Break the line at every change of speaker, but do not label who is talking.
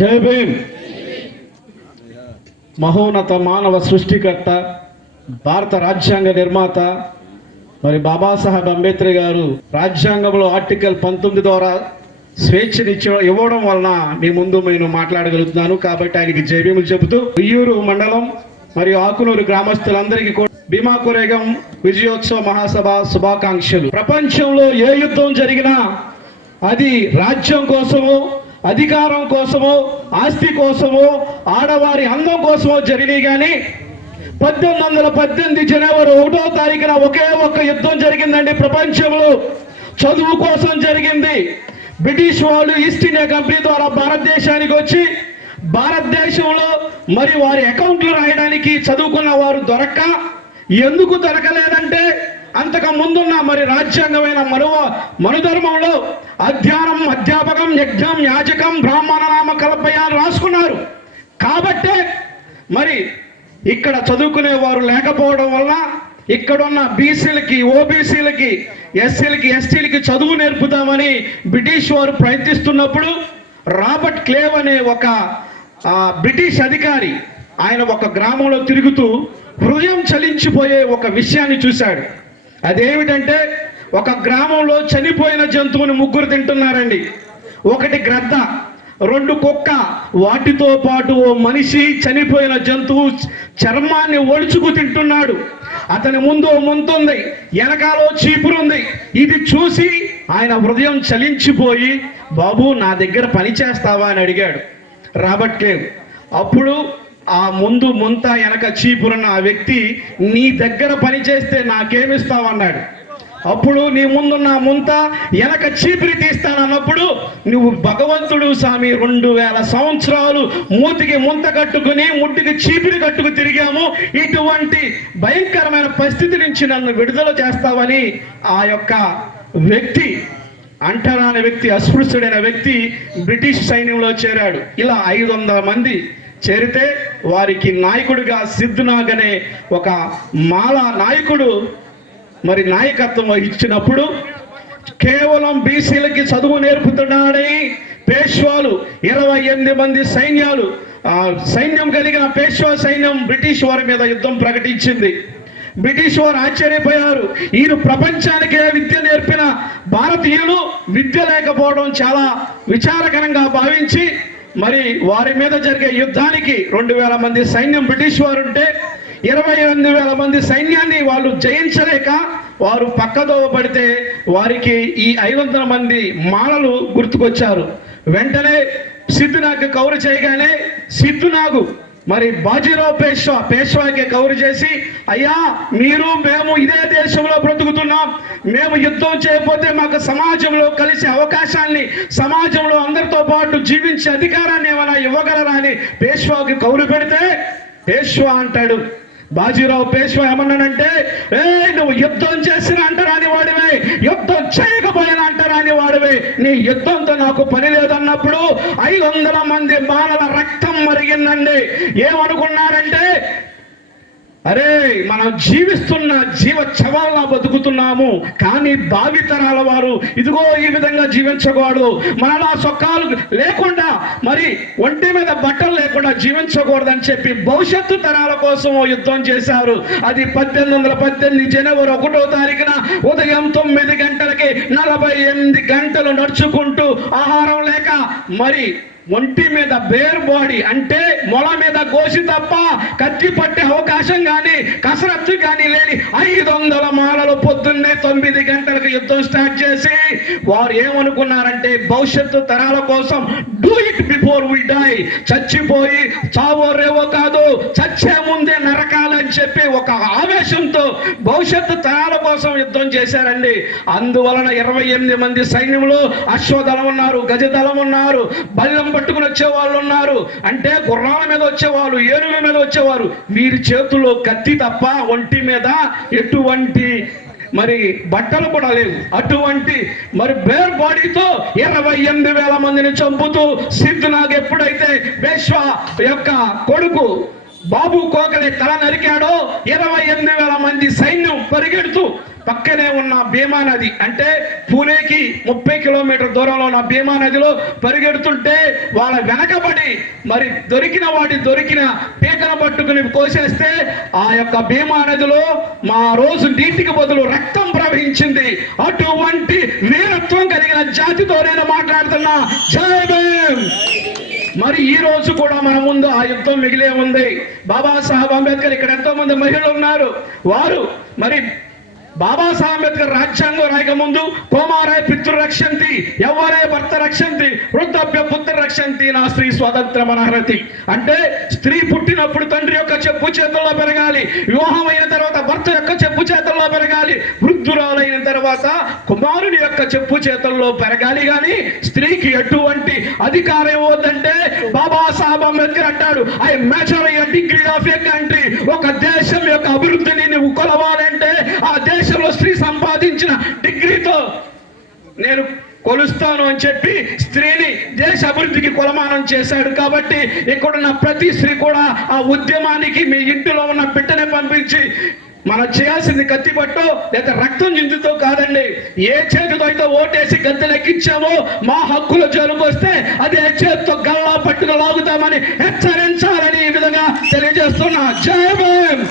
జై భీమ్. మహోన్నత మానవ సృష్టికర్త భారత రాజ్యాంగ నిర్మాత మరి బాబాసాహెబ్ అంబేద్కర్ గారు రాజ్యాంగంలో ఆర్టికల్ పంతొమ్మిది ద్వారా స్వేచ్ఛనిచ్చ ఇవ్వడం వలన మీ ముందు నేను మాట్లాడగలుగుతున్నాను. కాబట్టి ఆయనకి జైభీములు చెబుతూ ఉయ్యూరు మండలం మరియు ఆకునూరు గ్రామస్తులందరికీ కూడా భీమా కురేగం విజయోత్సవ మహాసభ శుభాకాంక్షలు. ప్రపంచంలో ఏ యుద్ధం జరిగినా అది రాజ్యం కోసము అధికారం కోసమో ఆస్తి కోసమో ఆడవారి అందం కోసమో జరిగినాయి కానీ పద్దెనిమిది వందల పద్దెనిమిది జనవరి ఒకటో తారీఖున ఒకే ఒక్క యుద్ధం జరిగిందండి ప్రపంచంలో. చదువు కోసం జరిగింది. బ్రిటిష్ వాళ్ళు ఈస్ట్ ఇండియా కంపెనీ ద్వారా భారతదేశానికి వచ్చి భారతదేశంలో మరి వారి అకౌంట్లు రాయడానికి చదువుకున్న వారు దొరక్క ఎందుకు దొరకలేదంటే అంతకు ముందున్న మరి రాజ్యాంగమైన మరో మనుధర్మంలో అధ్యానం అధ్యాపకం యజ్ఞం యాజకం బ్రాహ్మణ నామ కల్పయ అని రాసుకున్నారు. కాబట్టే మరి ఇక్కడ చదువుకునే వారు లేకపోవడం వల్ల ఇక్కడున్న బీసీలకి ఓబీసీలకి ఎస్సీలకి ఎస్టీలకి చదువు నేర్పుతామని బ్రిటిష్ వారు ప్రయత్నిస్తున్నప్పుడు రాబర్ట్ క్లేవ్ అనే ఒక బ్రిటిష్ అధికారి ఆయన ఒక గ్రామంలో తిరుగుతూ హృదయం చలించిపోయే ఒక విషయాన్ని చూశాడు. అదేమిటంటే ఒక గ్రామంలో చనిపోయిన జంతువుని ముగ్గురు తింటున్నారండి. ఒకటి గ్రద్ద రెండు కుక్క వాటితో పాటు ఓ మనిషి చనిపోయిన జంతువు చర్మాన్ని ఒడుచుకు తింటున్నాడు. అతని ముందు ఓ ముంతుంది వెనకాలో చీపురుంది ఇది చూసి ఆయన హృదయం చలించిపోయి బాబు నా దగ్గర పని చేస్తావా? అని అడిగాడు. రాబట్లేవు అప్పుడు ఆ ముందు ముంత వెనక చీపురున్న ఆ వ్యక్తి నీ దగ్గర పని చేస్తే నాకేమిస్తావన్నాడు. అప్పుడు నీ ముందున్న ముంత వెనక చీపిరి తీస్తానన్నప్పుడు నువ్వు భగవంతుడు స్వామి రెండు వేల సంవత్సరాలు మూతికి ముంత కట్టుకుని ముట్టికి చీపిరి కట్టుకు తిరిగాము. ఇటువంటి భయంకరమైన పరిస్థితి నుంచి నన్ను విడుదల చేస్తావని ఆ యొక్క వ్యక్తి అంటరాని వ్యక్తి అస్పృశ్యుడైన వ్యక్తి బ్రిటిష్ సైన్యంలో చేరాడు. ఇలా ఐదు వందల మంది చేరితే వారికి నాయకుడిగా సిద్ధునాగ్ అనే ఒక మాల నాయకుడు మరి నాయకత్వం వహించినప్పుడు కేవలం బీసీలకి చదువు నేర్పుతున్నాడని పేష్వాలు. ఇరవై ఎనిమిది మంది సైన్యాలు ఆ, సైన్యం కలిగిన పేష్వా సైన్యం బ్రిటిష్ వారి మీద యుద్ధం ప్రకటించింది. బ్రిటిష్ వారు ఆశ్చర్యపోయారు. ఈయన ప్రపంచానికే విద్య నేర్పిన భారతీయులు విద్య లేకపోవడం చాలా విచారకరంగా భావించి మరి వారి మీద జరిగే యుద్ధానికి రెండు వేల మంది సైన్యం బ్రిటిష్ వారు ఉంటే ఇరవై ఎనిమిది వేల మంది సైన్యాన్ని వాళ్ళు జయించలేక వారు పక్కదోవ పడితే వారికి ఈ ఐదు వందల మంది మాలలు గుర్తుకొచ్చారు. వెంటనే సిద్ధునాగు కౌరు చేయగానే సిద్ధునాగు మరి బాజీరావు పేష్వా పేష్వాకి కౌరు చేసి అయ్యా మీరు మేము ఇదే దేశంలో బ్రతుకుతున్నాం. మేము యుద్ధం చేయకపోతే మాకు సమాజంలో కలిసే అవకాశాన్ని సమాజంలో అందరితో పాటు జీవించే అధికారాన్ని ఏమైనా ఇవ్వగలరా? అని పేష్వాకి కౌరు పెడితే పేష్వా అంటాడు. బాజీరావు పేష్వా ఏమన్నాడంటే ఏ నువ్వు యుద్ధం చేసిన అంటరాని వాడివే యుద్ధం చేయకపోయినా అంటరాని నీ యుద్ధంతో నాకు పని లేదన్నప్పుడు ఐదు వందల మంది మానవ రక్తం మరిగిందండి. ఏమనుకున్నారంటే అరే మనం జీవిస్తున్న జీవ చవాలా బతుకుతున్నాము కానీ భావితరాల వారు ఇదిగో ఈ విధంగా జీవించకూడదు. మనలా సొక్కాలు లేకుండా మరి ఒంటి మీద బట్టలు లేకుండా జీవించకూడదని చెప్పి భవిష్యత్తు తరాల కోసం యుద్ధం చేశారు. అది పద్దెనిమిది వందల పద్దెనిమిది జనవరి ఒకటో తారీఖున ఉదయం తొమ్మిది గంటలకి నలభై ఎనిమిది గంటలు నడుచుకుంటూ ఆహారం లేక మరి ఒంటి మీద బేర్ బాడీ అంటే మొల మీద కోసి తప్ప కత్తి పట్టే అవకాశం కానీ కసరత్తు కానీ లేని ఐదు వందల మాలలు పొద్దున్నే తొమ్మిది గంటలకు యుద్ధం స్టార్ట్ చేసి వారు ఏమనుకున్నారంటే భవిష్యత్తు తరాల కోసం do it before we die చచ్చిపోయి చావో రేవో కాదు చచ్చే ముందే నరకాలని చెప్పి ఒక ఆవేశంతో భవిష్యత్తు తరాల కోసం యుద్ధం చేశారండి. అందువలన ఇరవై ఎనిమిది మంది సైన్యంలో అశ్వదళం ఉన్నారు గజదళం ఉన్నారు బల్లం పట్టుకుని వచ్చే వాళ్ళు ఉన్నారు. అంటే గుర్రాల మీద వచ్చేవాళ్ళు ఏనుగుల మీద వచ్చేవారు. వీరి చేతుల్లో కత్తి తప్ప ఒంటి మీద ఎటువంటి మరి బట్టలు కూడా లేవు. అటువంటి మరి బేర్ బాడీతో ఇరవై ఎనిమిది వేల మందిని చంపుతూ సిద్ధునాగ్ ఎప్పుడైతే పేష్వా యొక్క కొడుకు బాబు కోకలే తల నరికాడో ఇరవై ఎనిమిది వేల మంది సైన్యం పరిగెడుతూ పక్కనే ఉన్న భీమా నది అంటే పూణేకి ముప్పై కిలోమీటర్ దూరంలో ఉన్న భీమా నదిలో పరిగెడుతుంటే వాళ్ళ వెనకబడి మరి దొరికిన వాటి దొరికిన పీకను పట్టుకుని కోసేస్తే ఆ యొక్క భీమా నదిలో మా రోజు నీటికి బదులు రక్తం ప్రవహించింది. అటువంటి వీరత్వం కలిగిన జాతితో నేను మాట్లాడుతున్నా. జై భీమ్! మరి ఈ రోజు కూడా మన ముందు ఆ యుద్ధం మిగిలే ఉంది. బాబాసాహెబ్ అంబేద్కర్ ఇక్కడ ఎంతో మంది మహిళలు ఉన్నారు. వారు మరి బాబాసాహెబ్ అంబేద్కర్ రాజ్యాంగం రాయక ముందు కోమారాయ పితృ రక్షంతి ఎవరే భర్త రక్షంతి వృద్ధాప్య పుత్ర రక్షంతి నా స్త్రీ స్వాతంత్ర మనహరతి అంటే స్త్రీ పుట్టినప్పుడు తండ్రి యొక్క చెప్పు చేతుల్లో పెరగాలి వివాహం అయిన తర్వాత భర్త యొక్క చెప్పు చేతుల్లో పెరగాలి వృద్ధురాలైన తర్వాత కుమారుని యొక్క చెప్పు చేతుల్లో పెరగాలి కానీ స్త్రీకి ఎటువంటి అధికారం ఇవ్వద్దంటే బాబాసాహెబ్ అంబేద్కర్ అంటాడు I measure degree of a country ఒక దేశం యొక్క అభివృద్ధిని నేను కొలుస్తాను అని చెప్పి స్త్రీని దేశ అభివృద్ధికి కొలమానం చేశాడు కాబట్టి ఇక్కడున్న ప్రతి స్త్రీ కూడా ఆ ఉద్యమానికి మీ ఇంటిలో ఉన్న బిడ్డనే పంపించి మనం చేయాల్సింది కత్తి పట్టో లేదా రక్తం చిందుతో కాదండి. ఏ చేతితో అయితే ఓటేసి గద్దెలెక్కించామో మా హక్కుల జోలికి అదే చేతితో గల్లా పట్టుకు లాగుతామని హెచ్చరించాలని ఈ విధంగా తెలియజేస్తున్నా. జయ భీమ్!